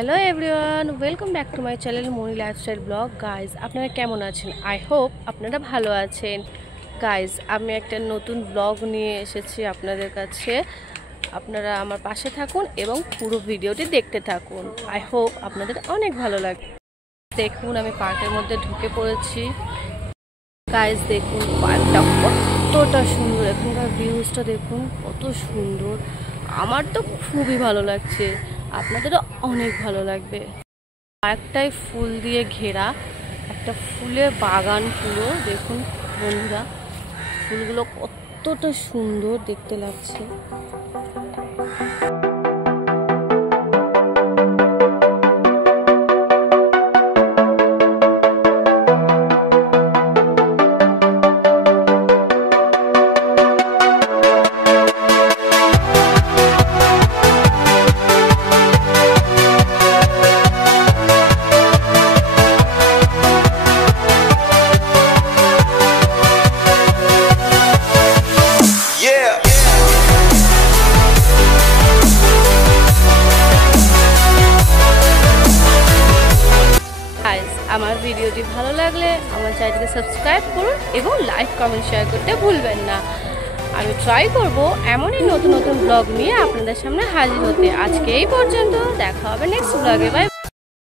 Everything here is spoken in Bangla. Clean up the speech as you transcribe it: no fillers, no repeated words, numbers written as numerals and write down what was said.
Hello everyone, welcome back to my channel Moni lifestyle blog. Guys, আপনারা কেমন আছেন? আই হোপ আপনারা ভালো আছেন। গাইজ, আমি একটা নতুন ব্লগ নিয়ে এসেছি আপনাদের কাছে। আপনারা আমার পাশে থাকুন এবং পুরো ভিডিওটি দেখতে থাকুন। আই হোপ আপনাদের অনেক ভালো লাগবে। দেখুন, আমি পার্কের মধ্যে ঢুকে পড়েছি। গাইজ দেখুন পার্কটা কতটা সুন্দর, এখানকার ভিউজটা দেখুন কত সুন্দর। আমার তো খুবই ভালো লাগছে, আপনাদেরও অনেক ভালো লাগবে। পার্কটাই ফুল দিয়ে ঘেরা, একটা ফুলের বাগান পুরো। দেখুন বন্ধুরা, ফুলগুলো কতটা সুন্দর দেখতে লাগছে। আমার ভিডিওটি ভালো লাগলে আমার চ্যানেলকে সাবস্ক্রাইব করুন এবং লাইক কমেন্ট শেয়ার করতে ভুলবেন না। আমি ট্রাই করব এমনই নতুন নতুন ব্লগ নিয়ে আপনাদের সামনে হাজির হতে। আজকে এই পর্যন্ত, দেখা হবে নেক্সট ব্লগে। বাই।